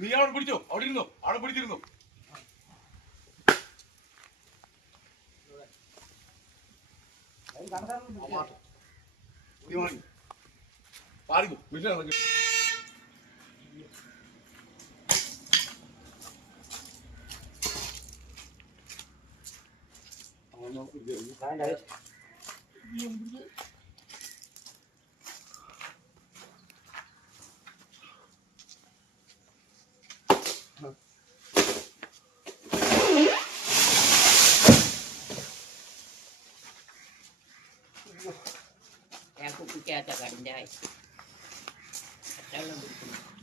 നീ അവിടെ പിടിച്ചോ, അവിടെ ഇരുന്നോ, അവിടെ പിടിച്ചിരുന്നോ. പാടിക്കോ വീട്ടിൽ ഞാൻ കുപ്പിക്കകത്ത കടിൻ്റെ വെള്ളം കുടിക്കുന്നു.